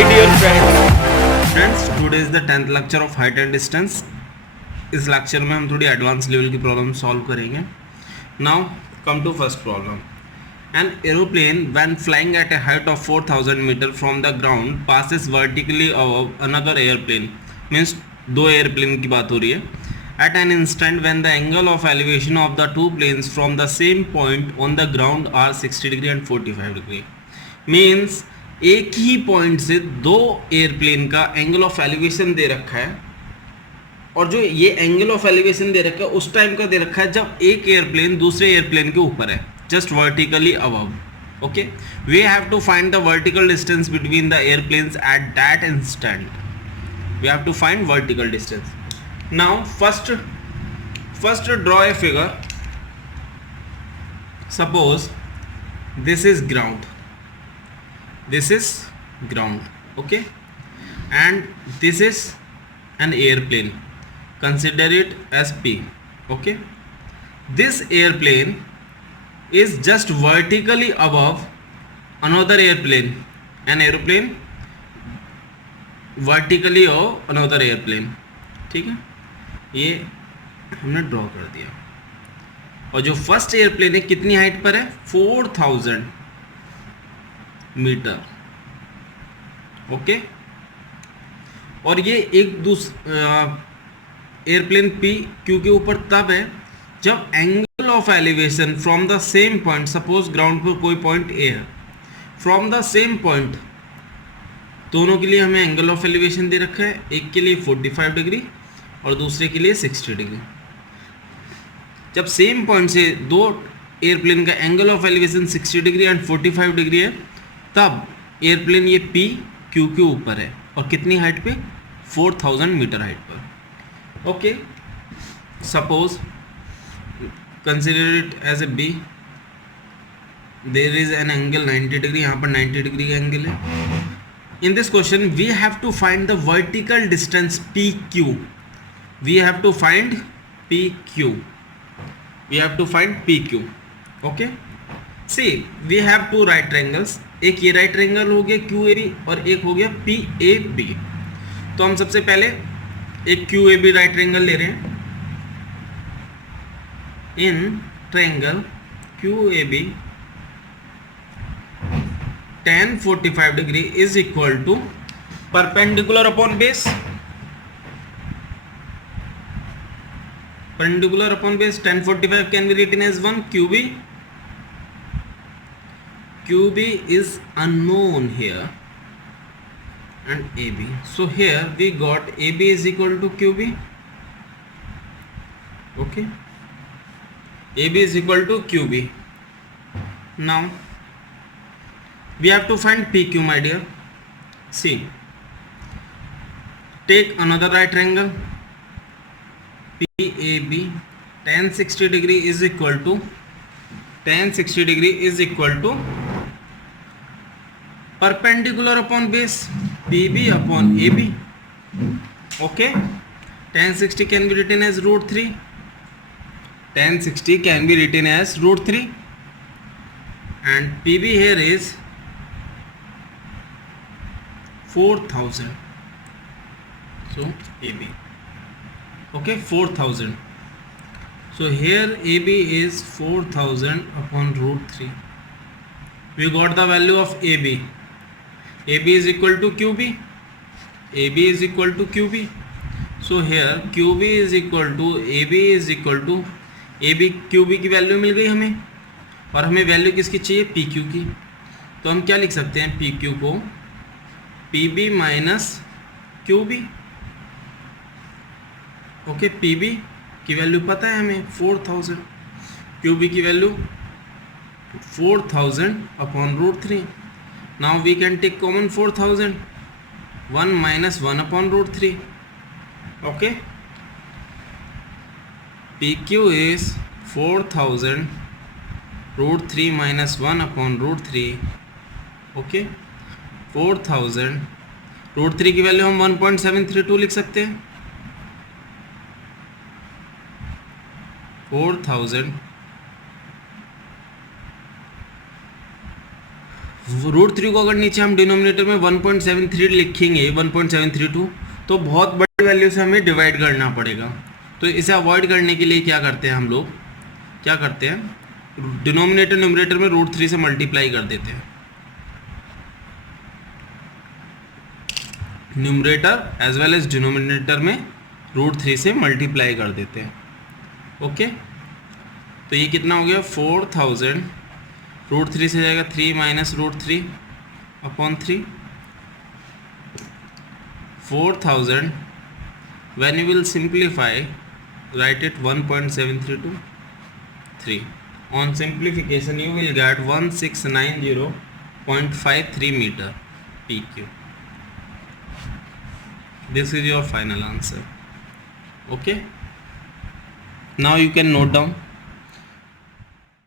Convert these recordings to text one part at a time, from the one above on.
my dear friends. Friends today is the 10th lecture of height and distance. इस lecture में हम थोड़ी advance level की problem solve करेंगे. Now come to first problem. An aeroplane when flying at a height of 4000 metre from the ground passes vertically above another airplane. Means दो airplane की बात हो रही है. At an instant when the angle of elevation of the two planes from the same point on the ground are 60 degree and 45 degree. Means एक ही point से दो एयरप्लेन का एंगल ऑफ एलिवेशन दे रखा है, और जो ये एंगल ऑफ एलिवेशन दे रखा है उस टाइम का दे रखा है जब एक एयरप्लेन दूसरे एयरप्लेन के ऊपर है, just vertically above. Okay, we have to find the vertical distance between the airplanes at that instant. We have to find vertical distance. Now first draw a figure. Suppose this is ground, this is ground, okay, and this is an airplane. Consider it as P. Okay, this airplane is just vertically above another airplane, an airplane vertically above another airplane. ठीक है, ये हमने draw कर दिया. और जो first airplane है कितनी हाइट पर है? 4000 मीटर. ओके, और ये एक एयरप्लेन पी क्यू के ऊपर तब है जब angle of elevation from the same point, suppose ground पर कोई पॉइंट ए है, फ्रॉम द सेम पॉइंट, दोनों के लिए हमें एंगल ऑफ एलिवेशन दे रखा है. एक के लिए 45 डिग्री और दूसरे के लिए 60 डिग्री. जब सेम पॉइंट से दो एयरप्लेन का angle of elevation 60 degree and 45 degree है, तब एयरप्लेन ये पी क्यू के ऊपर है और कितनी हाइट पे? 4000 मीटर हाइट पर. Okay, suppose consider it as A B. There is an angle 90 degree, यहाँ पर 90 डिग्री का एंगल है. In this question we have to find the vertical distance P Q. We have to find P Q. We have to find P Q. Okay, see we have two right triangles. एक ये right triangle हो गया Q A B और एक हो गया P A B. तो हम सबसे पहले एक Q A B right triangle ले रहे हैं. In triangle Q A B tan 45 degree is equal to perpendicular upon base. Perpendicular upon base, tan 45 can be written as 1 QB. QB is unknown here and AB. So here we got AB is equal to QB. Okay, AB is equal to QB. Now we have to find PQ, my dear. See, take another right triangle PAB. tan 60 degree is equal to perpendicular upon base PB upon AB. Okay, tan 60 can be written as √3. Tan 60 can be written as √3, and PB here is 4000. So AB. Okay, 4000. So here AB is 4000 upon √3. We got the value of AB. AB is equal to QB. AB is equal to QB. So here QB is equal to AB is equal to AB. QB की value मिल गई हमें, और हमें value किसकी चाहिए? PQ की. तो हम क्या लिख सकते हैं? PQ को PB minus QB. Okay, PB की वैल्यू पता है हमें 4000, QB की value 4000 upon √3. Now we can take common 4000, 1 minus 1 upon √3. Okay, PQ is 4000 √3 minus 1 upon √3. Okay, 4000 √3 की वैल्यू हम 1.732 लिख सकते हैं. 4000 √3 को अगर नीचे हम डिनोमिनेटर में 1.73 लिखेंगे 1.732 तो बहुत बड़ी वैल्यू से हमें डिवाइड करना पड़ेगा। तो इसे अवॉइड करने के लिए क्या करते हैं हम लोग, क्या करते हैं डिनोमिनेटर न्यूमरेटर में √3 से मल्टीप्लाई कर देते हैं, numerator as well as denominator में √3 से मल्टीप्लाई कर देते हैं। ओके, तो ये कितना हो गया 4000, √3 से जाएगा 3 minus √3 upon 3, 4000 when you will simplify write it 1.732 3, on simplification you will get 1690.53 meter PQ. This is your final answer. Okay, now you can note down.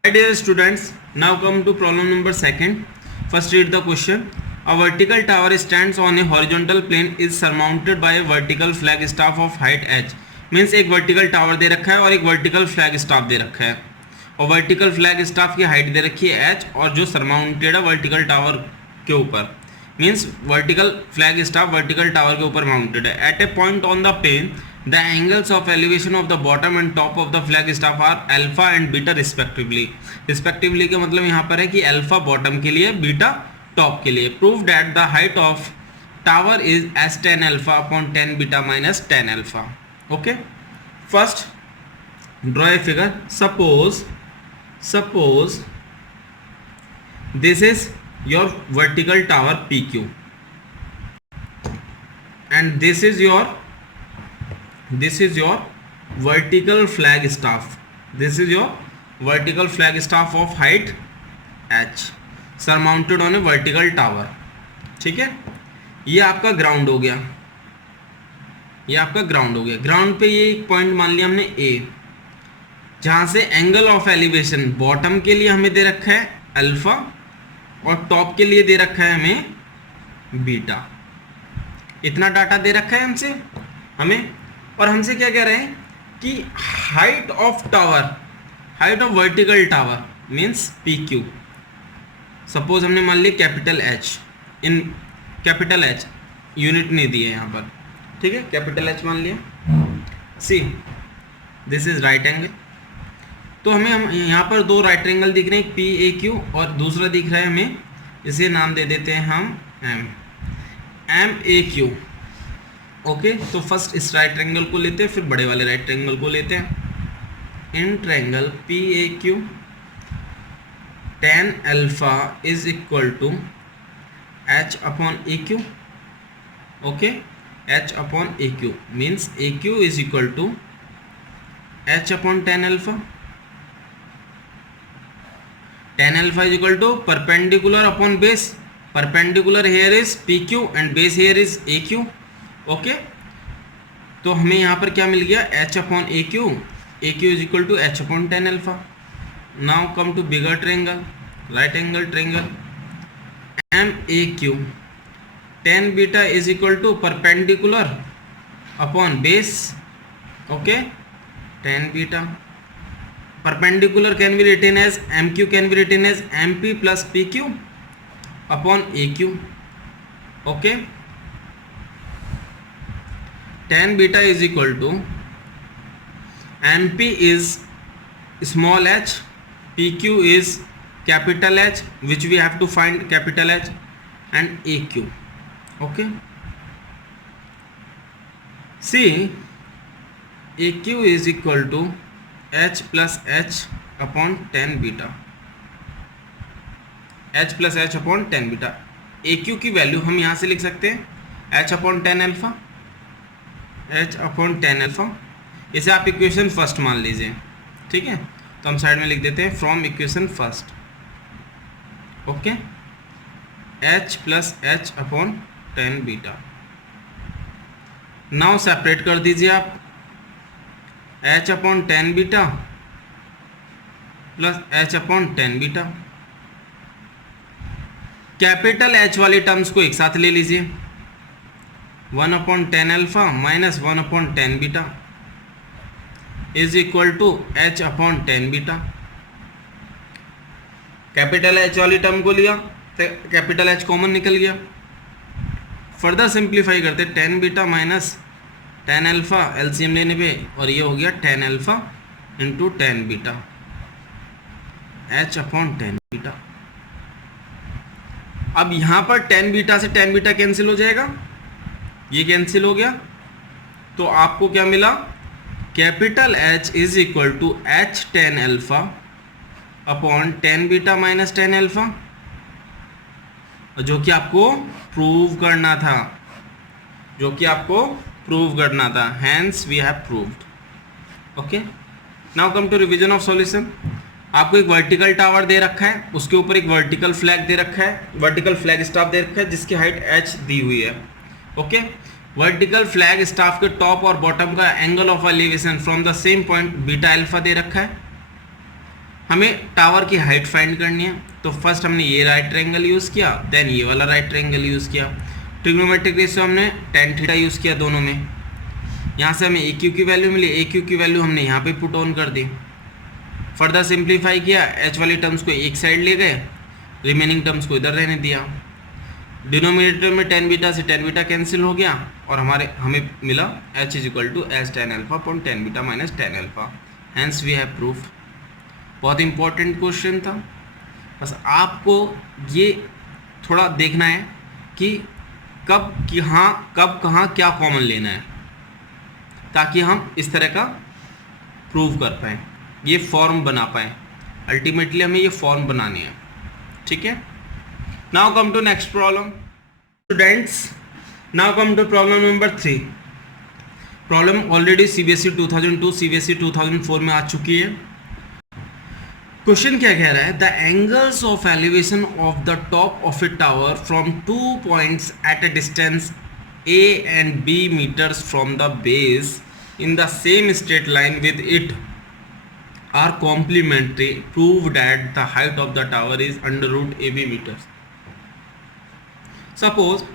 Dear students, now come to problem number 2. First read the question. A vertical tower stands on a horizontal plane is surmounted by a vertical flag staff of height h. Means एक vertical tower दे रखा है और एक vertical flag staff दे रखा है, और vertical flag staff की height दे रखी है h, और जो सरमाउंटेड है वर्टिकल टावर के ऊपर, means vertical flag staff vertical tower के ऊपर माउंटेड है। At a point on the plane the angles of elevation of the bottom and top of the flag staff are alpha and beta respectively. Respectively का मतलब यहाँ पर है कि alpha bottom के लिए, बीटा टॉप के लिए। Prove that the height of tower is S ten alpha upon 10 beta minus 10 alpha. Okay, first draw a figure. Suppose this is your vertical tower PQ and this is your vertical flag staff, this is your vertical flag staff of height h surmounted on a vertical tower। ठीक है, ये आपका ground हो गया, ground पे ये एक point मान लिया हमने A, जहां से एंगल ऑफ एलिवेशन बॉटम के लिए हमें दे रखा है अल्फा और टॉप के लिए दे रखा है हमें बीटा। इतना डाटा दे रखा है हमें, और हमसे क्या कह रहे हैं कि height of vertical tower means PQ। Suppose हमने मान लिया कैपिटल H यूनिट नहीं दी है यहाँ पर, ठीक है, कैपिटल H मान लिया। See this is right angle, तो हम यहाँ पर दो राइट एंगल दिख रहे हैं, PAQ और दूसरा दिख रहा है हमें, इसे नाम दे देते हैं हम MAQ। ओके, तो फर्स्ट इस राइट एंगल को लेते हैं, फिर बड़े वाले राइट एंगल को लेते हैं। In triangle PAQ tan alpha is equal to H upon AQ। Okay, H upon AQ means AQ is equal to H upon tan alpha. tan alpha is equal to perpendicular upon base, perpendicular here is PQ and base here is AQ। Okay, तो हमें यहाँ पर क्या मिल गया H upon AQ is equal to H upon tan alpha। now come to bigger triangle, right angle triangle MAQ, tan beta is equal to perpendicular upon base। okay, tan beta perpendicular can be written as MQ can be written as MP plus PQ upon AQ। okay, tan beta is equal to MP is small h, PQ is capital H which we have to find capital H, and AQ। okay, see AQ is equal to H plus H upon tan beta, H plus H upon tan beta। AQ की value हम यहाँ से लिख सकते हैं H upon tan alpha, H upon tan alpha. इसे आप equation first मान लीजिए, ठीक है, तो हम साइड में लिख देते हैं from equation first. Okay, H plus H upon tan beta. Now separate कर दीजिए आप H upon tan beta plus H upon tan beta. Capital H वाली टर्म्स को एक साथ ले लीजिए, 1 upon tan alpha minus 1 upon tan beta is equal to H upon tan beta. Capital H वाली टर्म को लिया, कैपिटल एच कॉमन निकल गया। फर्दर सिंप्लीफाई करते tan beta minus tan alpha, LCM लेने पे, और ये हो गया tan alpha into tan beta, H upon tan beta. अब यहाँ पर टेन बीटा से टेन बीटा कैंसिल हो जाएगा, ये कैंसिल हो गया, तो आपको क्या मिला, capital H is equal to H tan alpha upon tan beta minus tan alpha, जो कि आपको प्रूव करना था, जो कि आपको प्रूव करना था। Hence we have proved. Okay, now come to revision of solution. आपको एक वर्टिकल टावर दे रखा है, उसके ऊपर एक वर्टिकल फ्लैग दे रखा है, वर्टिकल फ्लैग स्टाफ दे रखा है जिसकी हाइट एच दी हुई है। ओके, वर्टिकल फ्लैग स्टाफ के टॉप और बॉटम का angle of elevation from the same point beta alpha दे रखा है। हमें टावर की हाइट फाइंड करनी है, तो फर्स्ट हमने ये राइट ट्रायंगल यूज़ किया, देन ये वाला राइट ट्रायंगल यूज़ किया। ट्रिग्नोमेट्रिक रेशियो हमने टेन थीटा यूज़ किया दोनों में। यहाँ से हमें ए क्यू की वैल्यू मिली, ए क्यू की वैल्यू हमने यहाँ पे पुट ऑन कर दी। फर्दर सिंप्लीफाई किया, एच वाली टर्म्स को एक साइड ले गए, रिमेनिंग टर्म्स को इधर रहने दिया। डिनोमिनेटर में टेन बीटा से टेन बीटा कैंसिल हो गया और हमें मिला H is equal to H tan alpha upon tan beta minus tan alpha. Hence we have proof. बहुत इंपॉर्टेंट क्वेश्चन था, बस आपको ये थोड़ा देखना है कि कब कहाँ क्या कॉमन लेना है, ताकि हम इस तरह का प्रूव कर पाएँ, ये फॉर्म बना पाएँ। अल्टीमेटली हमें ये फॉर्म बनानी है, ठीक है। Now come to next problem students. Now come to problem number 3। Problem already CBSE 2002 CBSE 2004 में आ चुकी है। क्वेश्चन क्या कह रहा है, the angles of elevation of the top of a tower from 2 points at a distance A and B meters from the base in the same straight line with it are complementary. Prove that the height of the tower is under root AB meters. Suppose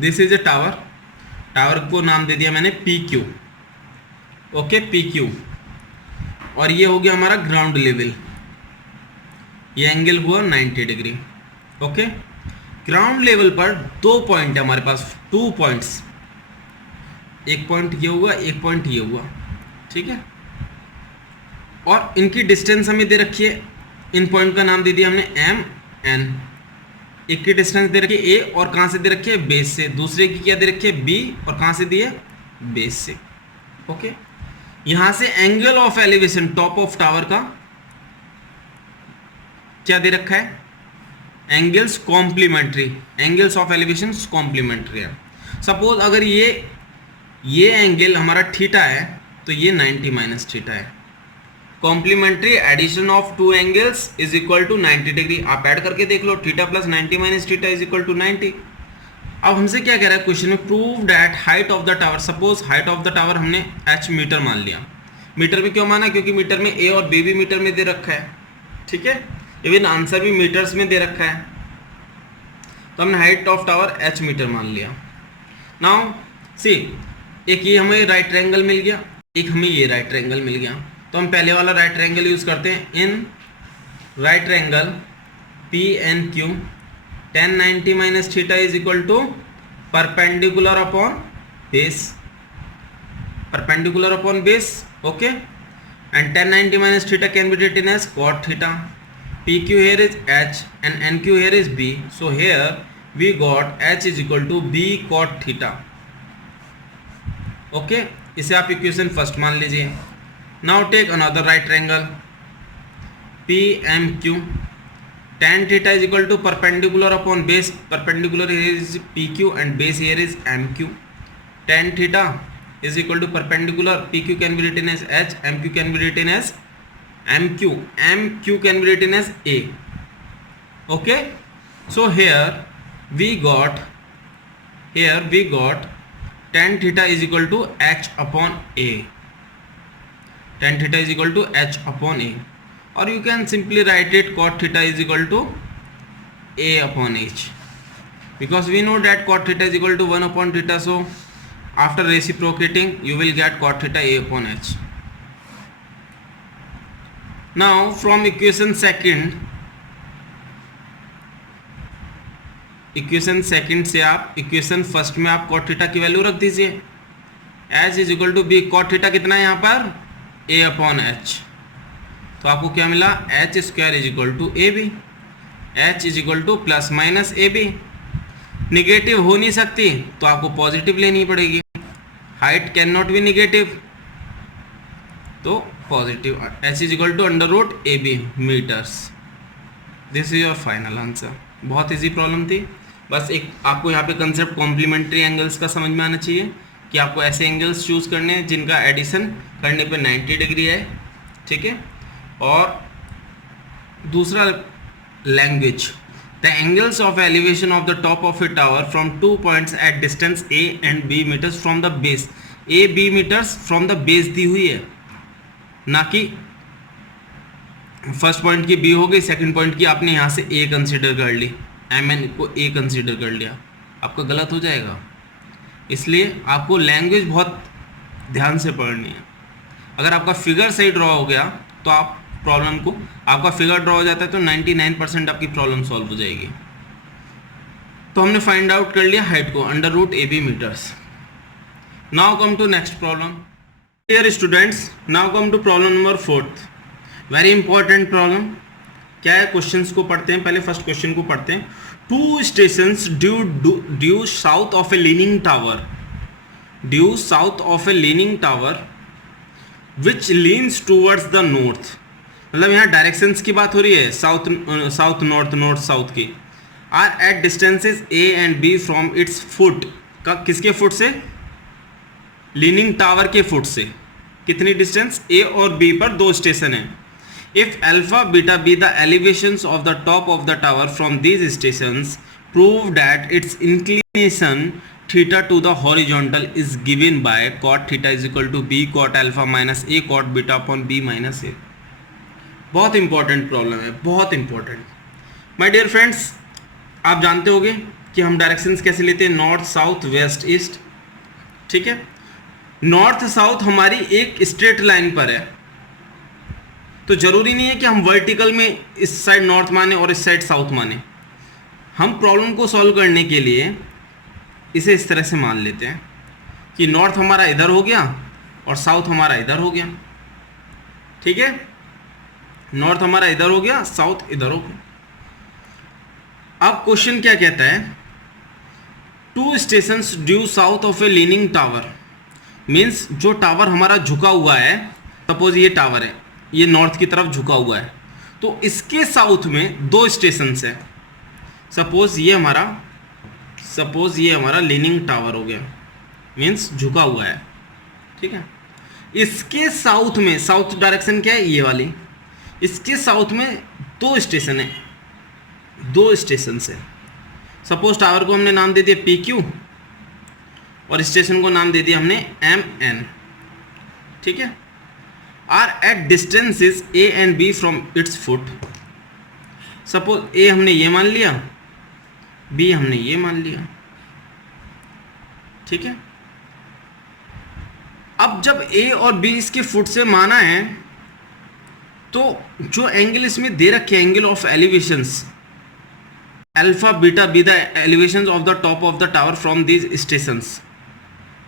this is a tower. Tower को नाम दे दिया मैंने PQ. Okay, PQ, और ये हो गया हमारा ground level. ये एंगल हुआ 90 डिग्री। ओके, ग्राउंड लेवल पर दो पॉइंट है हमारे पास, 2 पॉइंट्स, एक पॉइंट ये हुआ, एक पॉइंट ये हुआ, ठीक है। और इनकी डिस्टेंस हमें दे रखी है, इन पॉइंट का नाम दे दिया हमने एम एन। एक की डिस्टेंस दे रखी है ए, और कहाँ से दे रखी है, बेस से। दूसरे की क्या दे रखी है, बी, और कहाँ से दी है, बेस से। ओके, यहाँ से angle of elevation top of tower का क्या दे रखा है, angles complementary, angles of elevation complementary है। सपोज अगर ये एंगल हमारा थीटा है तो ये 90 माइनस थीटा है। Complementary addition of 2 angles is equal to 90 degree. आप ऐड करके देख लो, theta plus 90 minus theta is equal to 90। अब हमसे क्या कह रहा है क्वेश्चन में, prove that height of the tower. Suppose height of the tower हमने h मीटर मान लिया। मीटर में क्यों माना, क्योंकि मीटर में a और b भी मीटर में दे रखा है, ठीक है। इवन आंसर भी मीटर्स में दे रखा है, तो हमने height of tower h metre मान लिया। नाउ सी, एक ये हमें राइट ट्रायंगल मिल गया, एक हमें ये राइट ट्रायंगल मिल गया, तो हम पहले वाला राइट ट्रायंगल यूज करते हैं। In right triangle P N Q tan 90 minus theta is equal to perpendicular upon base, perpendicular upon base. Okay, and tan 90 minus theta can be written as cot theta. PQ here is H and NQ here is B. So here we got H is equal to B cot theta. Okay, इसे आप equation first मान लीजिए। Now take another right triangle PMQ. Tan theta is equal to perpendicular upon base. Perpendicular here is PQ and base here is MQ. Tan theta is equal to perpendicular, PQ can be written as H, MQ can be written as MQ, MQ can be written as A. Okay, so here we got tan theta is equal to H upon A. Tan theta is equal to H upon A, or you can simply write it cot theta is equal to A upon H, because we know that cot theta is equal to 1 upon theta. So after reciprocating you will get cot theta A upon H. Now from equation second equation second से आप equation first में आप cot theta की value रख दीजिए। H is equal to B, cot theta कितना है यहाँ पर, ए अपॉन एच, तो आपको क्या मिला, H square is equal to A B, H is equal to plus minus A B. Negative हो नहीं सकती तो आपको पॉजिटिव लेनी पड़ेगी, height can not be negative, तो positive, H is equal to under root A B metres. This is your final answer. बहुत easy problem थी, बस एक आपको यहाँ पे कंसेप्ट कॉम्प्लीमेंट्री एंगल्स का समझ में आना चाहिए कि आपको ऐसे एंगल्स चूज करने हैं जिनका एडिशन करने पे 90 डिग्री है, ठीक है। और दूसरा language, the angles of elevation of the top of a tower from 2 points at distance A and B metres from the base, A B metres from the base दी हुई है, ना कि फर्स्ट पॉइंट की बी हो गई, second point की आपने यहाँ से ए कंसीडर कर ली, एम एन को ए कंसीडर कर लिया, आपका गलत हो जाएगा। इसलिए आपको लैंग्वेज बहुत ध्यान से पढ़नी है। अगर आपका फिगर सही ड्रॉ हो गया तो आप प्रॉब्लम को, आपका फिगर ड्रॉ हो जाता है तो 99% आपकी प्रॉब्लम सॉल्व हो जाएगी। तो हमने फाइंड आउट कर लिया हाइट को, under root A B metres. Now come to next problem. Dear students, now come to problem number 4th, very important problem. क्या है, क्वेश्चंस को पढ़ते हैं, पहले फर्स्ट क्वेश्चन को पढ़ते हैं। 2 stations due south of a leaning tower, due south of a leaning tower which leans towards the north, मतलब यहाँ डायरेक्शंस की बात हो रही है, साउथ नॉर्थ, नॉर्थ साउथ की, are at distances A and B from its foot, का किसके फुट से, लीनिंग टावर के फुट से। कितनी डिस्टेंस, ए और बी पर 2 स्टेशन है। If alpha beta be the elevations of the top of the tower from these stations, prove that its inclination theta to the horizontal is given by cot theta is equal to B cot alpha minus A cot beta upon B minus A. बहुत important problem है, बहुत important. My dear friends, आप जानते होंगे कि हम directions कैसे लेते हैं, नॉर्थ साउथ वेस्ट ईस्ट, ठीक है। नॉर्थ साउथ हमारी एक स्ट्रेट लाइन पर है, तो जरूरी नहीं है कि हम वर्टिकल में इस साइड नॉर्थ माने और इस साइड साउथ माने। हम प्रॉब्लम को सॉल्व करने के लिए इसे इस तरह से मान लेते हैं कि नॉर्थ हमारा इधर हो गया और साउथ हमारा इधर हो गया, ठीक है। नॉर्थ हमारा इधर हो गया, साउथ इधर हो गया। अब क्वेश्चन क्या कहता है, 2 stations due south of a leaning tower, means जो टावर हमारा झुका हुआ है, सपोज ये टावर है, ये नॉर्थ की तरफ झुका हुआ है, तो इसके साउथ में 2 स्टेशंस है। सपोज ये हमारा लीनिंग टावर हो गया, मीन्स झुका हुआ है, ठीक है। इसके साउथ में, साउथ डायरेक्शन क्या है, ये वाली, इसके साउथ में 2 स्टेशन है, 2 स्टेशन है। सपोज टावर को हमने नाम दे दिया PQ और स्टेशन को नाम दे दिया हमने MN, ठीक है। Are at distances A and B from its foot, suppose A हमने ये मान लिया, B हमने ये मान लिया, ठीक है। अब जब A और B इसके फुट से माना है, तो जो एंगल इसमें दे रखे, angle of elevations, alpha beta be the elevations of the top of the tower from these stations.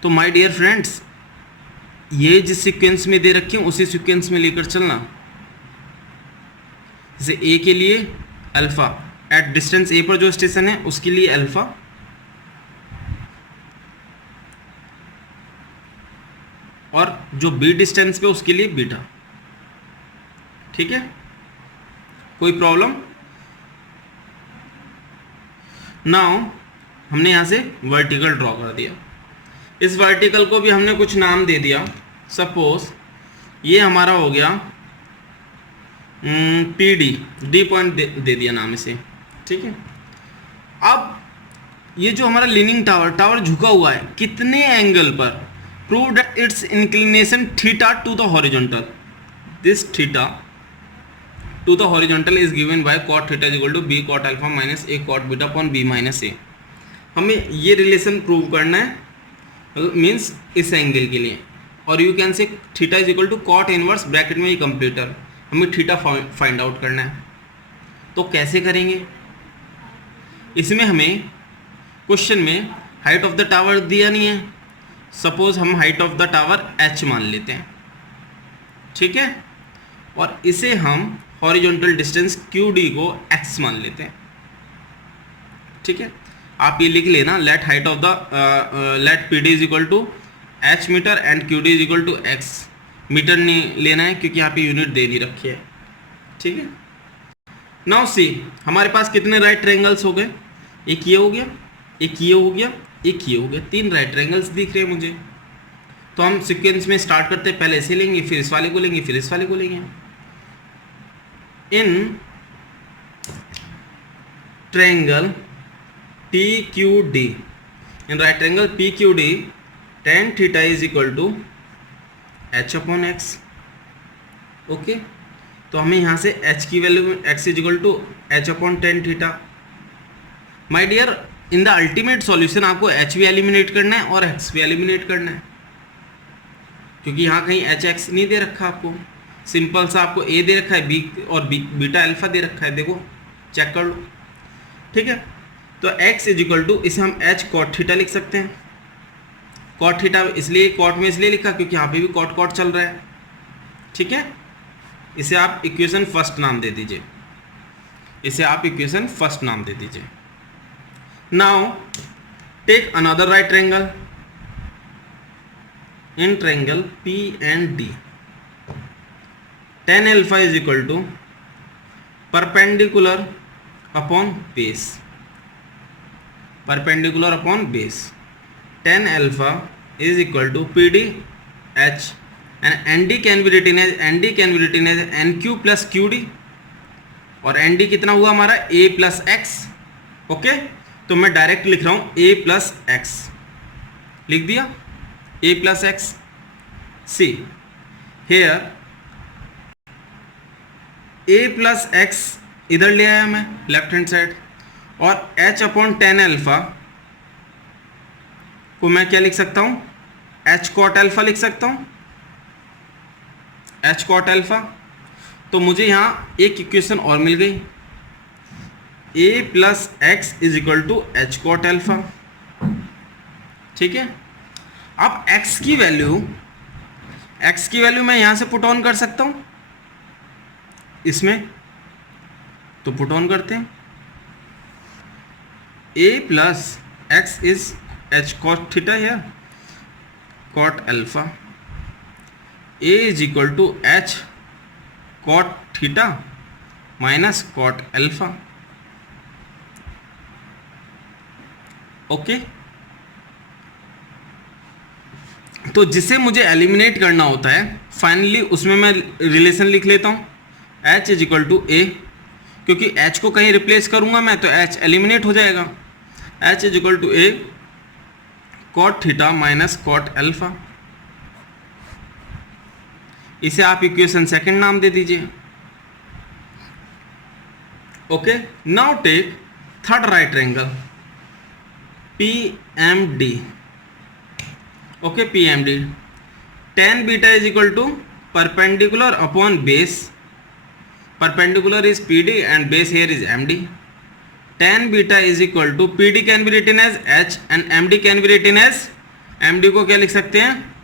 तो माय डियर फ्रेंड्स, ये जिस सीक्वेंस में दे रखे हैं उसी सीक्वेंस में लेकर चलना। जैसे ए के लिए अल्फा, एट डिस्टेंस ए पर जो स्टेशन है उसके लिए अल्फा, और जो बी डिस्टेंस पे उसके लिए बीटा, ठीक है। कोई प्रॉब्लम? नाउ हमने यहां से वर्टिकल ड्रॉ कर दिया, इस वर्टिकल को भी हमने कुछ नाम दे दिया। सपोज ये हमारा हो गया PD, D पॉइंट दे दिया नाम इसे, ठीक है। अब ये जो हमारा लीनिंग टावर झुका हुआ है, कितने एंगल पर, prove that its inclination theta to the horizontal, this theta to the horizontal is given by cot theta is equal to B cot alpha minus A cot beta upon B minus A. हमें ये relation prove करना है, means इस angle के लिए, और you can say theta is equal to cot inverse bracket में ये कंप्लीटर, हमें थीटा फाइंड आउट करना है। तो कैसे करेंगे, इसमें हमें क्वेश्चन में हाइट ऑफ द टावर दिया नहीं है, सपोज हम height of the tower h मान लेते हैं, ठीक है, और इसे हम हॉरिजॉन्टल डिस्टेंस QD को x मान लेते हैं, ठीक है। आप ये लिख लेना, let height of the let PD is equal to h metre and QD is equal to x। Metre नहीं लेना है क्योंकि यहाँ पे यूनिट दे नहीं रखी है, ठीक है। नाउ सी, हमारे पास कितने राइट ट्रायंगल्स हो गए, एक ये हो गया, एक ये हो गया, एक ये हो गया, 3 राइट ट्रायंगल्स दिख रहे हैं मुझे। तो हम सीक्वेंस में स्टार्ट करते हैं, पहले इसे लेंगे, फिर इस वाले को लेंगे, फिर इस वाले को लेंगे। In triangle PQD, in right triangle PQD tan theta is equal to h upon x, okay. तो हमें यहाँ से h की value x is equal to h upon tan theta. My dear, in the ultimate solution आपको h भी eliminate करना है और x भी एलिमिनेट करना है, क्योंकि यहाँ कहीं hx नहीं दे रखा आपको, सिंपल सा आपको a दे रखा है, b और बीटा अल्फा दे रखा है, देखो चेक कर लो, ठीक है। तो x इज इक्वल टू, इसे हम h cot थीटा लिख सकते हैं। cot थीटा इसलिए cot में इसलिए लिखा क्योंकि यहाँ पे भी cot cot चल रहा है, ठीक है। इसे आप इक्वेशन फर्स्ट नाम दे दीजिए, इसे आप इक्वेशन फर्स्ट नाम दे दीजिए। Now take another right triangle, in triangle P and D tan alpha is equal to perpendicular upon base, perpendicular upon base, tan alpha is equal to PD H and ND can be written as NQ plus QD, और ND कितना हुआ हमारा A plus x, okay. तो मैं direct लिख रहा हूँ A plus x, लिख दिया A plus X. See here A plus X इधर ले आया मैं लेफ्ट हैंड साइड, और H अपॉन tan अल्फा को मैं क्या लिख सकता हूँ, H cot अल्फा लिख सकता हूँ, H cot अल्फा। तो मुझे यहाँ एक इक्वेशन और मिल गई, A plus x is equal to H cot alpha, ठीक है। अब x की वैल्यू मैं यहाँ से पुट ऑन कर सकता हूँ इसमें, तो पुट ऑन करते हैं। A plus x is H cot theta here, cot alpha, A is equal to H cot theta minus cot alpha, okay. तो जिसे मुझे एलिमिनेट करना होता है फाइनली, उसमें मैं रिलेशन लिख लेता हूँ, H is equal to A, क्योंकि H को कहीं रिप्लेस करूँगा मैं तो H एलिमिनेट हो जाएगा। H is equal to A cot theta minus cot alpha, इसे आप इक्वेशन सेकंड नाम दे दीजिए, okay. Now take third right triangle PMD, okay, PMD tan beta is equal to perpendicular upon base, perpendicular is PD and base here is MD, tan beta is equal to PD can be written as H and MD can be written as, MD को क्या लिख सकते हैं,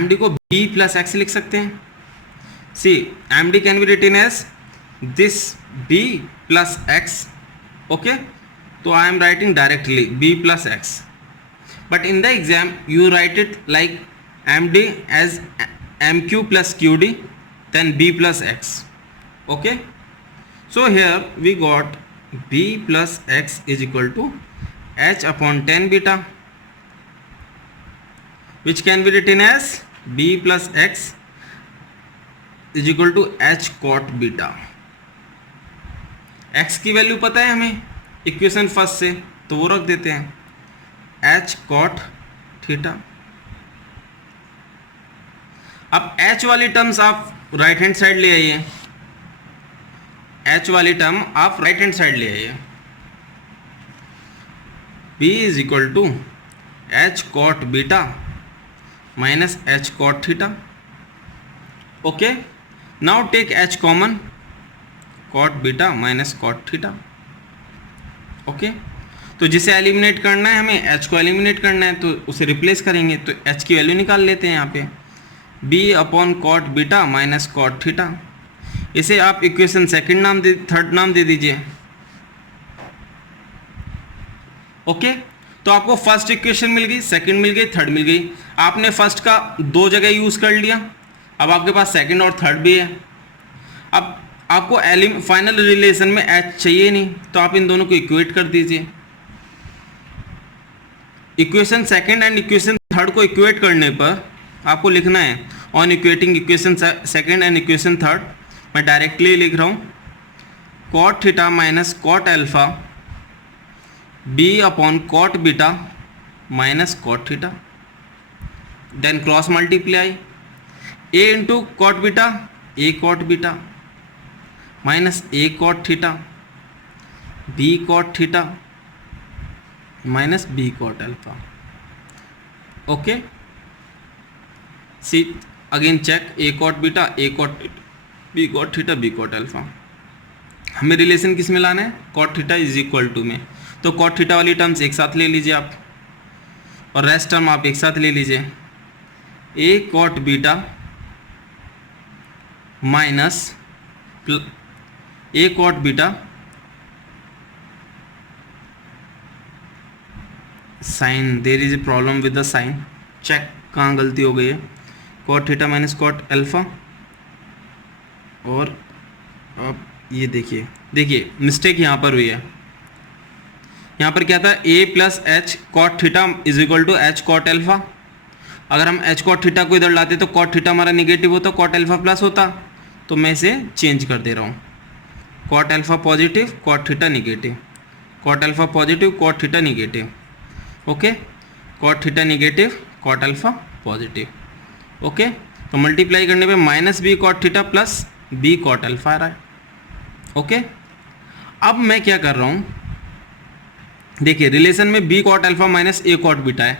MD को B plus x लिख सकते हैं। See MD can be written as this B plus x, okay. तो I am writing directly B plus x, but in the exam you write it like MD as MQ plus QD then B plus x, okay. So here we got B plus x is equal to H upon tan beta, which can be written as B plus x is equal to H cot beta। x की value पता है हमें equation first से, तो वो रख देते हैं H cot थीटा। अब H वाली टर्म्स आप राइट हैंड साइड ले आइए, H वाली टर्म आप राइट हैंड साइड ले आइए, B is equal to H cot beta minus H cot theta, okay. Now take H common, cot beta minus cot theta, okay. तो जिसे eliminate करना है हमें, एच को एलिमिनेट करना है, तो उसे रिप्लेस करेंगे। तो एच की वैल्यू निकाल लेते हैं यहाँ पे, B upon cot beta minus cot theta. इसे आप इक्वेशन थर्ड नाम दे दीजिए। ओके, तो आपको फर्स्ट इक्वेशन मिल गई, सेकंड मिल गई, थर्ड मिल गई। आपने फर्स्ट का 2 जगह यूज कर लिया, अब आपके पास सेकंड और थर्ड भी है। अब आपको फाइनल रिलेशन में एच चाहिए नहीं, तो आप इन दोनों को इक्वेट कर दीजिए। Equation second and equation third को इक्वेट करने पर आपको लिखना है on equating equation second and equation third, मैं डायरेक्टली लिख रहा हूँ cot theta minus cot alpha b upon cot beta minus cot theta, then cross multiply a into cot beta, a cot beta minus A cot theta B cot theta minus b cot alpha. Okay, see again check a cot beta, a cot B cot theta B cot alpha. हमें relation किस में लाना है, cot theta is equal to में। तो cot theta वाली terms एक साथ ले लीजिए आप, और रेस्ट टर्म आप एक साथ ले लीजिए। A cot beta minus A cot beta sign, there is a problem with the sign, check कहाँ गलती हो गई है। Cot theta minus cot alpha, और अब ये देखिए मिस्टेक यहाँ पर हुई है। यहाँ पर क्या था, a plus h cot theta is equal to H cot alpha. अगर हम एच कॉट थीटा को इधर लाते तो कॉट थीटा हमारा निगेटिव होता, कॉट अल्फा प्लस होता। तो मैं इसे चेंज कर दे रहा हूँ, cot alpha positive cot theta negative, cot alpha positive cot theta negative. Okay, cot theta negative cot alpha positive. Okay, तो मल्टीप्लाई करने पे minus b cot theta plus B cot alpha आ रहा है। ओके, अब मैं क्या कर रहा हूँ, देखिए रिलेशन में बी कॉट अल्फा माइनस ए कॉट बीटा है,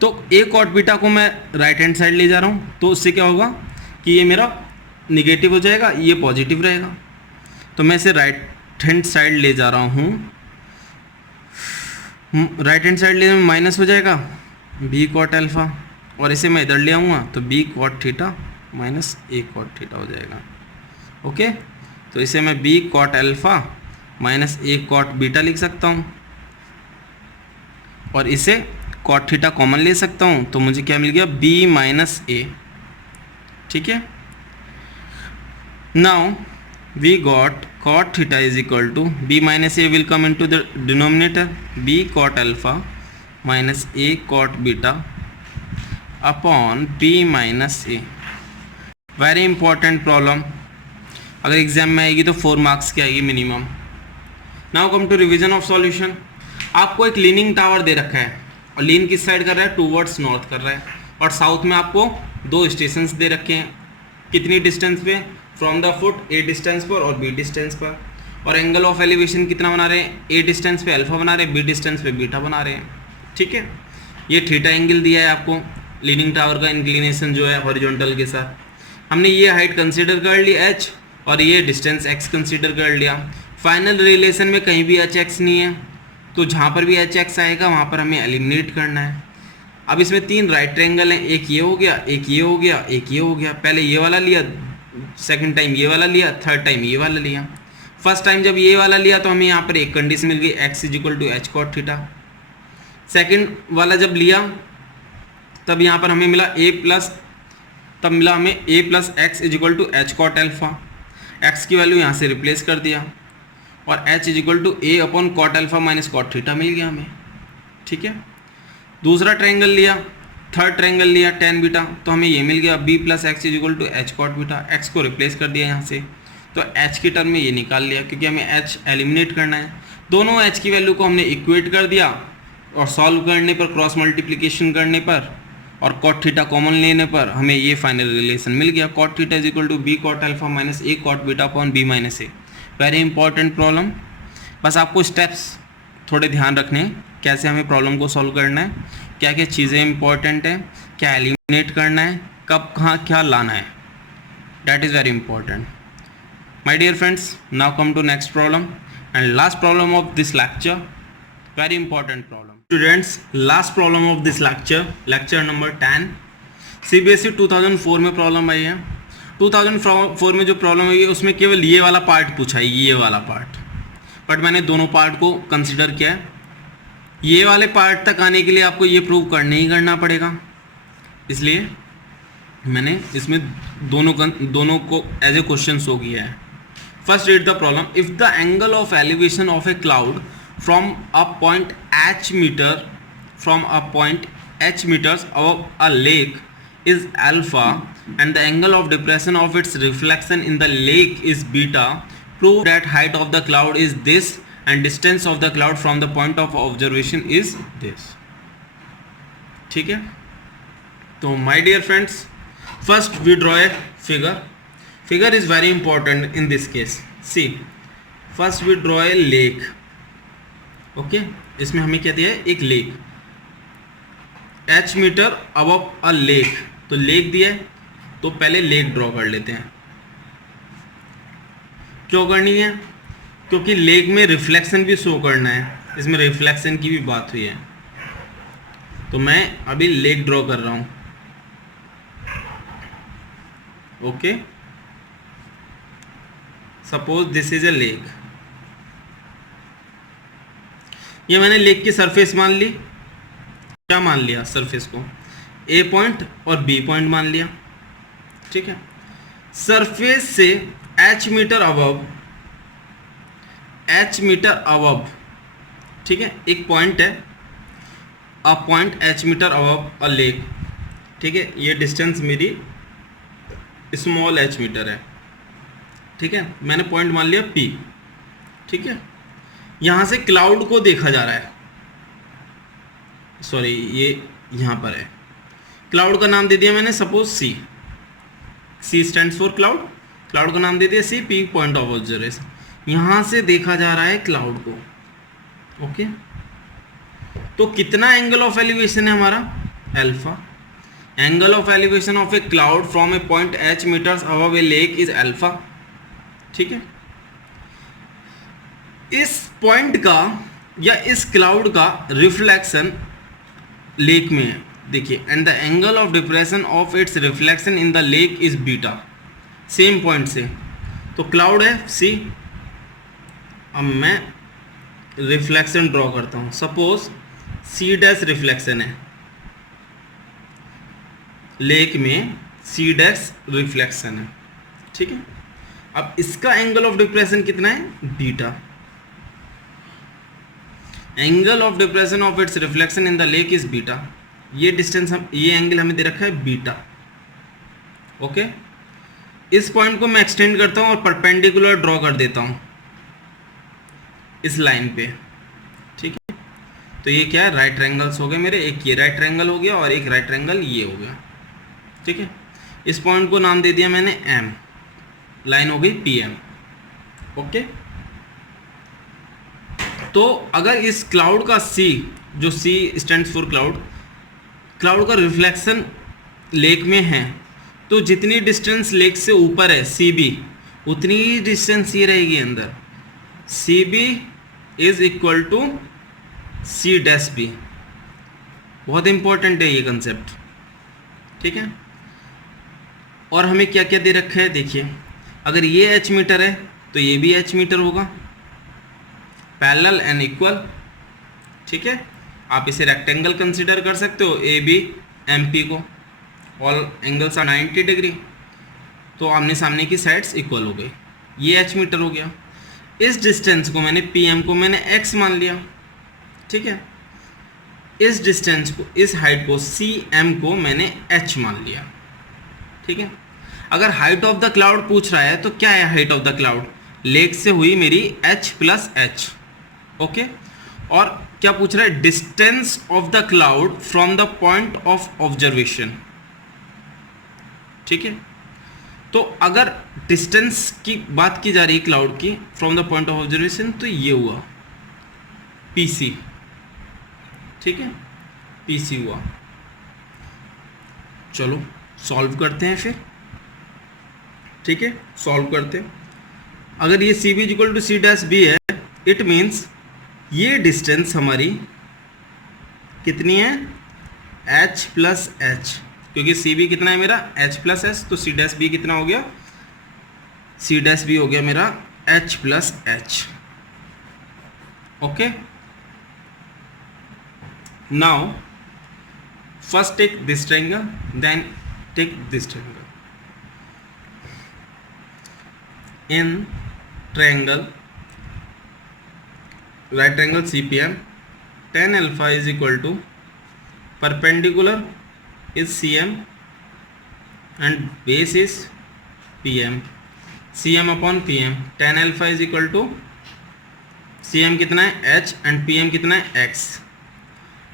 तो ए कॉट बीटा को मैं राइट हैंड साइड ले जा रहा हूँ, तो उससे क्या होगा कि ये मेरा निगेटिव हो जाएगा, ये पॉजिटिव रहेगा। तो मैं इसे राइट हैंड साइड ले जा रहा हूँ, राइट हैंड साइड ले माइनस हो जाएगा बी कॉट अल्फा, और इसे मैं इधर ले आऊँगा तो बी कॉट थीटा माइनस ए कॉट थीटा हो जाएगा। ओके, तो इसे मैं बी कॉट अल्फा माइनस ए कॉट बीटा लिख सकता हूँ, और इसे कॉट थीटा कॉमन ले सकता हूँ, तो मुझे क्या मिल गया, बी माइनस ए। ठीक है, now we got cot theta is equal to B minus A will come into the denominator, B cot alpha minus A cot beta upon B minus A. Very important problem, अगर exam में आएगी तो 4 marks की आएगी minimum. Now come to revision of solution. आपको एक leaning tower दे रखा है, और लीन किस साइड कर रहा है, टूवर्ड्स नॉर्थ कर रहा है, और साउथ में आपको 2 स्टेशंस दे रखे हैं। कितनी डिस्टेंस पे, from the foot A distance पर और बी डिस्टेंस पर, और एंगल ऑफ एलिवेशन कितना बना रहे हैं, ए डिस्टेंस पे अल्फा बना रहे हैं, बी डिस्टेंस पे बीटा बना रहे हैं। ठीक है, ये थीटा एंगल दिया है आपको, लीनिंग टावर का इंक्लिनेशन जो है हॉरिजॉन्टल के साथ। हमने ये हाइट कंसीडर कर ली h, और ये डिस्टेंस x कंसीडर कर लिया। फाइनल रिलेशन में कहीं भी एच एक्स नहीं है, तो जहाँ पर भी एच एक्स आएगा वहाँ पर हमें एलिमिनेट करना है। अब इसमें 3 राइट ट्रायंगल हैं, एक ये हो गया, एक ये हो गया, एक ये हो गया। पहले ये वाला लिया, सेकंड टाइम ये वाला लिया, थर्ड टाइम ये वाला लिया। फर्स्ट टाइम जब ये वाला लिया तो हमें यहाँ पर एक कंडीशन मिल गई, x is equal to H cot theta. Second वाला जब लिया तब यहाँ पर हमें मिला a प्लस, तब मिला हमें a plus x is equal to H cot alpha. x की वैल्यू यहाँ से रिप्लेस कर दिया, और h is equal to a upon cot alpha minus cot theta मिल गया हमें। ठीक है, दूसरा ट्रायंगल लिया, थर्ड ट्रायंगल लिया tan बीटा, तो हमें ये मिल गया b plus x is equal to H cot beta. x को रिप्लेस कर दिया यहाँ से, तो h की टर्म में ये निकाल लिया, क्योंकि हमें h एलिमिनेट करना है। दोनों h की वैल्यू को हमने इक्वेट कर दिया, और सॉल्व करने पर, क्रॉस मल्टीप्लिकेशन करने पर और कॉट थीटा कॉमन लेने पर हमें ये फाइनल रिलेशन मिल गया, cot theta is equal to B cot alpha minus A cot beta upon B minus A. Very important problem, बस आपको स्टेप्स थोड़े ध्यान रखने हैं कैसे हमें प्रॉब्लम को सॉल्व करना है, क्या क्या चीज़ें इंपॉर्टेंट हैं, क्या एलिमिनेट करना है, कब कहाँ क्या लाना है, that is very important. My dear friends, now come to next problem and last problem of this lecture. Very important problem. Students, last problem of this lecture number 10। CBSE 2004 में प्रॉब्लम आई है। 2004 में जो प्रॉब्लम आई है उसमें केवल ये वाला part पूछा है, ये वाला पार्ट, बट मैंने दोनों पार्ट को कंसिडर किया है। ये वाले पार्ट तक आने के लिए आपको ये प्रूव करना ही करना पड़ेगा, इसलिए मैंने इसमें दोनों को एज ए क्वेश्चन शो किया है। First read the problem. If the angle of elevation of a cloud from a point h meters above a lake is alpha and the angle of depression of its reflection in the lake is beta, prove that height of the cloud is this and distance of the cloud from the point of observation is this. ठीक है, तो my dear friends, first we draw a figure is very important in this case. See, first we draw a lake. Okay, इसमें हमें क्या दिया है, एक lake, h metre above a lake, तो लेक दिया है, तो पहले लेक ड्रॉ कर लेते हैं। क्यों करनी है? क्योंकि लेक में रिफ्लेक्शन भी शो करना है, इसमें रिफ्लेक्शन की भी बात हुई है, तो मैं अभी लेक ड्रॉ कर रहा हूं। Okay, suppose this is a lake, ये मैंने लेक की सरफेस मान ली। क्या मान लिया? सरफेस को ए पॉइंट और बी पॉइंट मान लिया। ठीक है, सरफेस से h मीटर अबव, ठीक है, एक पॉइंट है, a point h metre above a lake. ठीक है, ये डिस्टेंस मेरी स्मॉल h मीटर है। ठीक है, मैंने पॉइंट मान लिया P। ठीक है, यहां से क्लाउड को देखा जा रहा है, सॉरी ये यहां पर है, क्लाउड का नाम दे दिया मैंने suppose C stands for cloud का नाम दे दिया C, P point of observation, यहां से देखा जा रहा है क्लाउड को। ओके, तो कितना एंगल ऑफ एलिवेशन है हमारा? Alpha. Angle of elevation of a cloud from a point h metres above a lake is alpha. ठीक है, इस पॉइंट का या इस क्लाउड का रिफ्लेक्शन लेक में है, देखिए, and the angle of depression of its reflection in the lake is beta. Same point से, तो क्लाउड है C, अब मैं रिफ्लेक्शन ड्रॉ करता हूं, सपोज C डैश रिफ्लेक्शन है लेक में, C डैश रिफ्लेक्शन है। ठीक है, अब इसका एंगल ऑफ डिप्रेशन कितना है? Beta. Angle of depression of its reflection in the lake is beta. ये डिस्टेंस ये एंगल हमें दे रखा है बीटा। ओके, इस पॉइंट को मैं एक्सटेंड करता हूं और परपेंडिकुलर ड्रॉ कर देता हूं इस लाइन पे। ठीक है, तो ये क्या है? राइट ट्रायंगल्स हो गए मेरे, एक ये राइट ट्रायंगल हो गया और एक राइट ट्रायंगल ये हो गया। ठीक है, इस पॉइंट को नाम दे दिया मैंने M, लाइन हो गई PM। ओके, तो अगर इस क्लाउड का C, जो C स्टैंड्स फॉर क्लाउड का रिफ्लेक्शन लेक में है, तो जितनी डिस्टेंस लेक से ऊपर है CB, उतनी ही डिस्टेंस ये रहेगी अंदर। CB is equal to C dash B। बहुत इंपॉर्टेंट है ये कंसेप्ट। ठीक है, और हमें क्या क्या दे रखा है देखिए, अगर ये h मीटर है तो ये भी h मीटर होगा, पैरेलल एंड इक्वल। ठीक है, आप इसे रेक्टेंगल कंसीडर कर सकते हो, AB MP को, ऑल एंगल्स आर 90 डिग्री, तो आमने सामने की साइड्स इक्वल हो गई। ये h मीटर हो गया। इस डिस्टेंस को मैंने PM को मैंने x मान लिया। ठीक है, इस डिस्टेंस को, इस हाइट को CM को मैंने h मान लिया। ठीक है, अगर हाइट ऑफ द क्लाउड पूछ रहा है तो क्या है height of the cloud? Lake से हुई मेरी h प्लस h। ओके, और क्या पूछ रहा है? Distance of the cloud from the point of observation. ठीक है, तो अगर डिस्टेंस की बात की जा रही है क्लाउड की from the point of observation, तो ये हुआ PC। ठीक है, PC हुआ। चलो सॉल्व करते हैं फिर। ठीक है, सॉल्व करते हैं। अगर ये CB equal to C dash B है, इट मीन्स ये डिस्टेंस हमारी कितनी है, h प्लस एच, क्योंकि सी बी कितना है मेरा h प्लस एच, तो सी डैश बी कितना हो गया, सी डैश बी हो गया मेरा h plus H. Okay, now first take this triangle, then take this triangle. In triangle right triangle CPM, tan alpha is equal to perpendicular is CM and base is PM, CM upon PM. tan alpha is equal to CM कितना है H and PM कितना है X.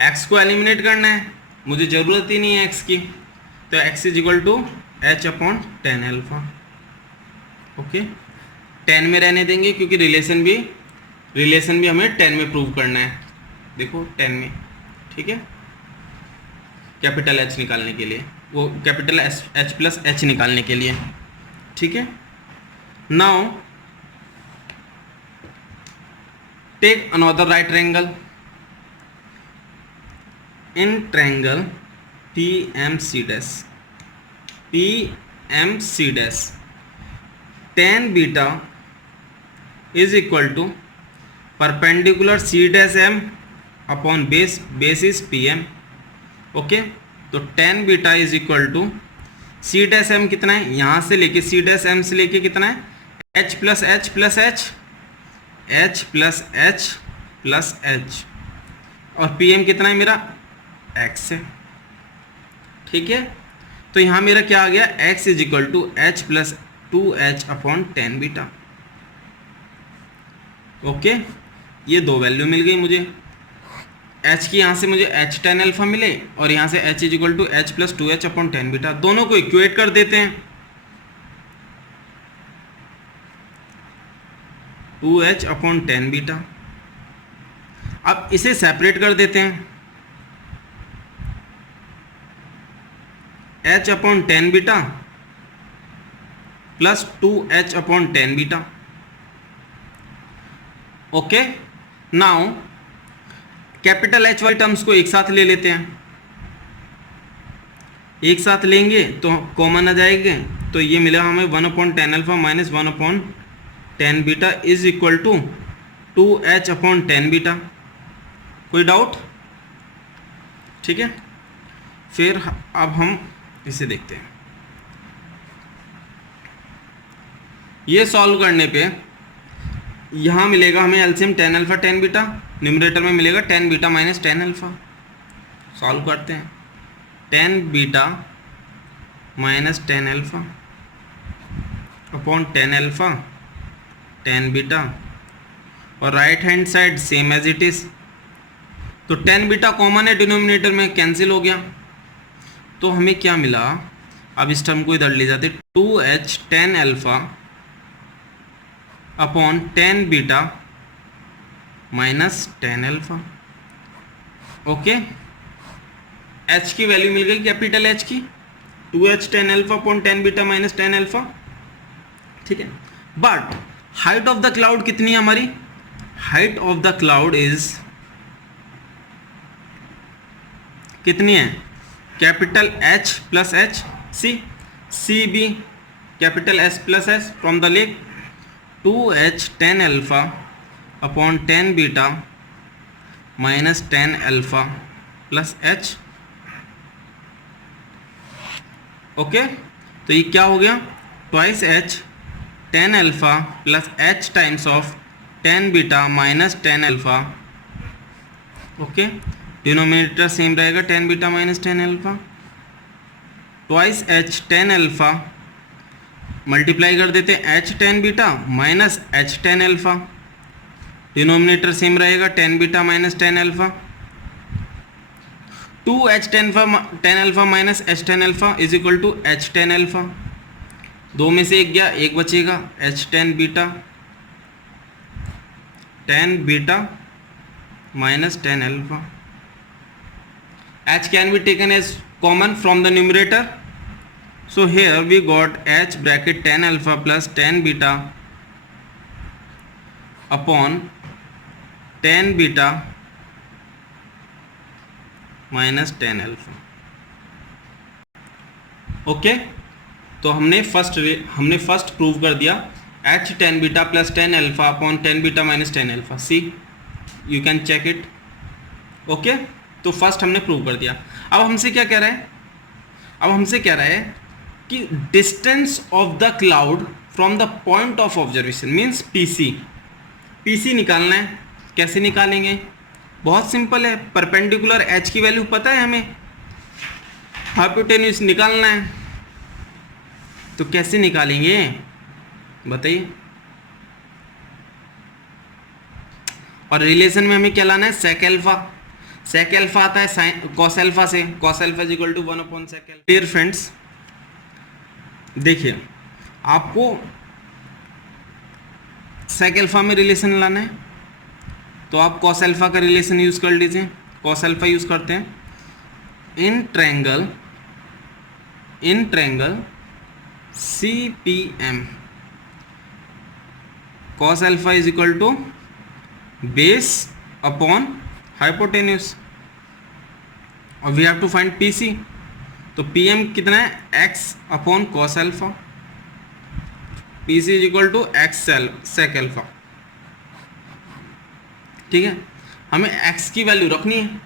X को eliminate करना है, मुझे ज़रूरत ही नहीं है X की, तो X is equal to H upon tan alpha. Okay, 10 में रहने देंगे क्योंकि रिलेशन भी हमें 10 में प्रूव करना है. देखो 10 में, ठीक है, कैपिटल H निकालने के लिए, वो कैपिटल H प्लस H निकालने के लिए, ठीक है. Now take another right triangle. In triangle PMC dash, tan beta is equal to perpendicular C dash M upon base is P M. Okay, तो tan beta is equal to C dash M कितना है, यहाँ से लेके सी dash M से लेके कितना है, h plus H plus H, h plus H plus H, और पी एम कितना है मेरा x है. ठीक है, तो यहाँ मेरा क्या आ गया, x is equal to H plus 2h upon tan beta. Okay, ये दो वैल्यू मिल गई मुझे. h की यहाँ से मुझे h tan अल्फा मिले और यहाँ से h is equal to h plus 2h upon tan beta. दोनों को इक्वेट कर देते हैं, 2h अपॉन tan बीटा. अब इसे सेपरेट कर देते हैं, h upon tan beta plus 2h upon tan beta. Okay, now capital H वाली टर्म्स को एक साथ ले लेते हैं. एक साथ लेंगे तो कॉमन आ जाएंगे, तो ये मिलेगा हमें 1 upon tan alpha minus 1 upon tan beta is equal to 2h upon tan beta. कोई डाउट? ठीक है, फिर अब हम इसे देखते हैं. ये सॉल्व करने पे यहाँ मिलेगा हमें LCM tan alpha tan beta, numerator में मिलेगा tan beta minus tan alpha. Solve करते हैं, tan beta minus tan alpha upon tan alpha tan beta, और right hand side same as it is. तो tan बीटा कॉमन है denominator में, cancel हो गया. तो हमें क्या मिला, अब इस टर्म को इधर ले जाते, 2h tan alpha upon tan beta minus tan alpha. Okay, h की वैल्यू मिल गई कैपिटल H की, 2h tan alpha upon tan beta minus tan alpha. ठीक है, but height of the cloud कितनी है हमारी, height of the cloud is कितनी है, capital H plus H, C B capital S plus S from the lake, 2h tan alpha upon tan beta minus tan alpha plus h. Okay, तो ये क्या हो गया, twice h tan alpha plus h times of tan beta minus tan alpha. Okay, denominator same रहेगा, tan beta minus tan alpha, twice h tan alpha multiply कर देते हैं h tan beta minus h tan alpha, denominator same रहेगा tan beta minus tan alpha, 2h tan alpha minus h tan alpha is equal to h tan alpha. दो में से एक गया, एक बचेगा, h tan beta minus tan alpha. h can be taken as common from the numerator. So here we got h bracket tan alpha plus tan beta upon tan beta minus tan alpha. Okay, तो हमने first prove कर दिया h tan beta plus tan alpha upon tan beta minus tan alpha. See, you can check it. Okay, तो first हमने prove कर दिया। अब हमसे क्या कह रहा है, कि distance of the cloud from the point of observation means PC निकालना है। कैसे निकालेंगे? बहुत सिंपल है, परपेंडिकुलर एच की वैल्यू पता है हमें, हाइपोटेन्यूज निकालना है। तो कैसे निकालेंगे बताइए? और रिलेशन में हमें क्या लाना है? सेक एल्फा आता है साइन कॉस एल्फा से, cos alpha is equal to 1 upon sec alpha. Dear friends, देखिए आपको सेक एल्फा में रिलेशन लाना है, तो आप कॉस एल्फा का रिलेशन यूज कर लीजिए। कॉस एल्फा यूज करते हैं in triangle CPM, cos alpha is equal to base upon hypotenuse, और we have to find PC। तो PM कितना है? x upon cos alpha. PC is equal to x sec alpha. ठीक है, हमें x की वैल्यू रखनी है,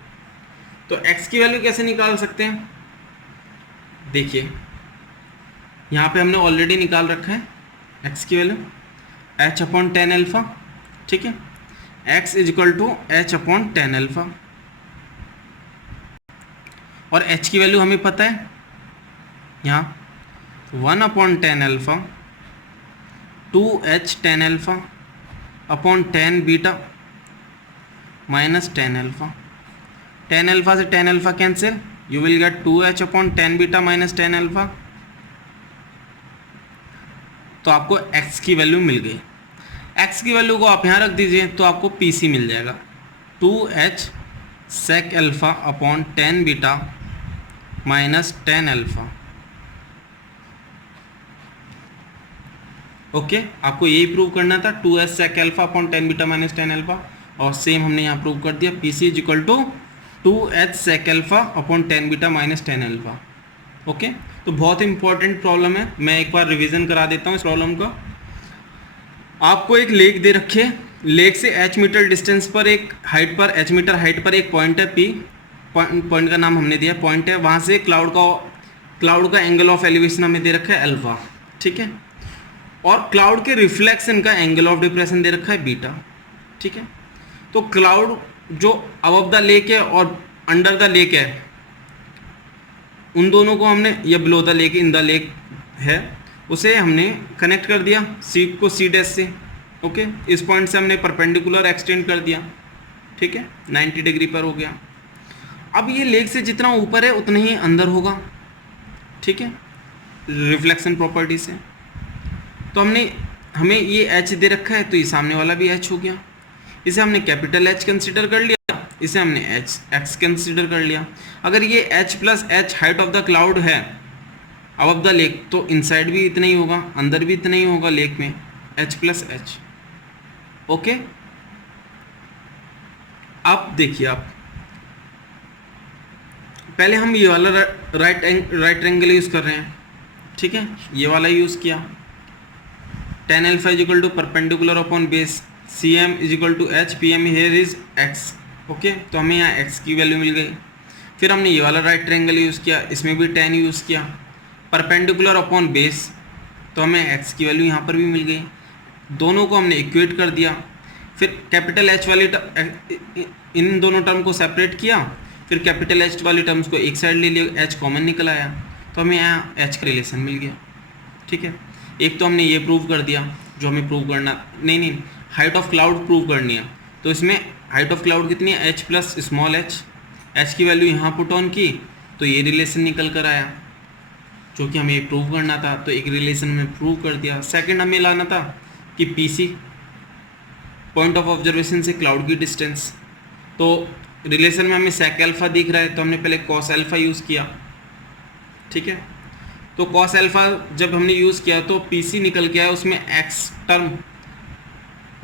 तो x की वैल्यू कैसे निकाल सकते हैं? देखिए यहाँ पे हमने ऑलरेडी निकाल रखा है x की value h upon tan alpha. ठीक है, x is equal to h upon tan alpha, और h की वैल्यू हमें पता है यहाँ 1 upon tan alpha 2h tan alpha upon tan beta minus tan alpha. Tan alpha से tan alpha cancel, you will get 2h upon tan beta minus tan alpha. तो आपको x की वैल्यू मिल गई। x की वैल्यू को आप यहाँ रख दीजिए तो आपको PC मिल जाएगा 2h sec alpha upon tan beta minus tan alpha. Okay, आपको यही प्रूव करना था 2h sec alpha upon tan beta minus tan alpha, और सेम हमने यहाँ प्रूव कर दिया PC is equal to 2h sec alpha upon tan beta minus tan alpha. Okay, तो बहुत इंपॉर्टेंट प्रॉब्लम है, मैं एक बार रिवीजन करा देता हूँ इस प्रॉब्लम का। आपको एक लेक दे रखी है, लेक से h मीटर डिस्टेंस पर एक हाइट पर h मीटर हाइट पर एक पॉइंट है P, पॉइंट का नाम हमने दिया पॉइंट है, वहाँ से क्लाउड का एंगल ऑफ एलिवेशन हमें दे रखा है अल्फा। ठीक है, और क्लाउड के रिफ्लेक्शन का एंगल ऑफ डिप्रेशन दे रखा है बीटा। ठीक है, तो क्लाउड जो अबव द लेक है और अंडर द लेक है, उन दोनों को हमने, या below the lake in the lake है, उसे हमने कनेक्ट कर दिया सी को सी डैश से। ओके, इस पॉइंट से हमने परपेंडिकुलर एक्सटेंड कर दिया। ठीक है, 90 डिग्री पर हो गया। अब ये लेक से जितना ऊपर है उतना ही अंदर होगा। ठीक है, रिफ्लेक्शन प्रॉपर्टी से। तो हमें ये h दे रखा है, तो ये सामने वाला भी h हो गया। इसे हमने कैपिटल H कंसिडर कर लिया, इसे हमने x कंसिडर कर लिया। अगर ये h plus h height of the cloud है अबव द लेक, तो इनसाइड भी इतना ही होगा, अंदर भी इतना ही होगा लेक में, h प्लस h। ओके, अब देखिए आप, पहले हम ये वाला राइट ट्रायंगल यूज़ कर रहे हैं। ठीक है, ये वाला यूज़ किया, tan alpha is equal to perpendicular upon base, CM is equal to h, PM here is x। Okay, तो हमें यहाँ x की वैल्यू मिल गई। फिर हमने ये वाला राइट ट्रायंगल यूज़ किया, इसमें भी 10 यूज़ किया, परपेंडिकुलर अपॉन बेस, तो हमें x की वैल्यू यहाँ पर भी मिल गई। दोनों को हमने इक्वेट कर दिया, फिर कैपिटल H वाली इन दोनों टर्म को सेपरेट किया, फिर कैपिटल H वाली टर्म्स को एक साइड ले लिया, H कॉमन निकल आया, तो हमें यहाँ H का रिलेशन मिल गया। ठीक है, एक तो हमने ये प्रूव कर दिया जो हमें प्रूव करना, नहीं हाइट ऑफ क्लाउड प्रूव करनी है। तो इसमें हाइट ऑफ क्लाउड कितनी है? h प्लस स्मॉल h की वैल्यू यहाँ पुट ऑन की, तो ये रिलेशन निकल कर आया जो कि हमें प्रूव करना था। तो एक रिलेशन में प्रूव कर दिया। सेकंड हमें लाना था कि PC पॉइंट ऑफ ऑब्जर्वेशन से क्लाउड की डिस्टेंस, तो रिलेशन में हमें सेक अल्फा दिख रहा है, तो हमने पहले कॉस अल्फा यूज़ किया। ठीक है, तो कॉस अल्फा जब हमने यूज़ किया तो PC निकल के आया, उसमें x टर्म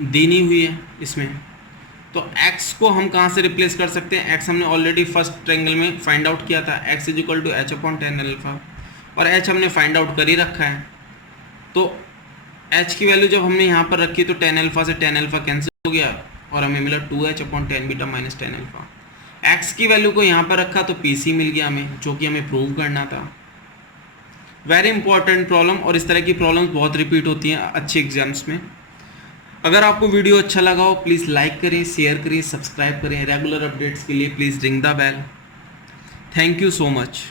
दी नहीं हुई है इसमें, तो x को हम कहाँ से रिप्लेस कर सकते हैं, x हमने ऑलरेडी फर्स्ट ट्रायंगल में फाइंड आउट किया था, x is equal to h upon tan alpha, और h हमने फाइंड आउट कर ही रखा है। तो h की वैल्यू जब हमने यहाँ पर रखी तो टेन अल्फा से टेन अल्फा कैंसिल हो गया और हमें मिला 2h upon tan beta minus tan alpha. x की वैल्यू को यहाँ पर रखा तो PC मिल गया हमें, जो कि हमें प्रूव करना था। वेरी इंपॉर्टेंट प्रॉब्लम, और इस तरह की प्रॉब्लम्स बहुत रिपीट होती हैं अच्छे एग्जाम्स में। अगर आपको वीडियो अच्छा लगा हो प्लीज़ लाइक करें, शेयर करें, सब्सक्राइब करें। रेगुलर अपडेट्स के लिए please ring the bell. Thank you so much.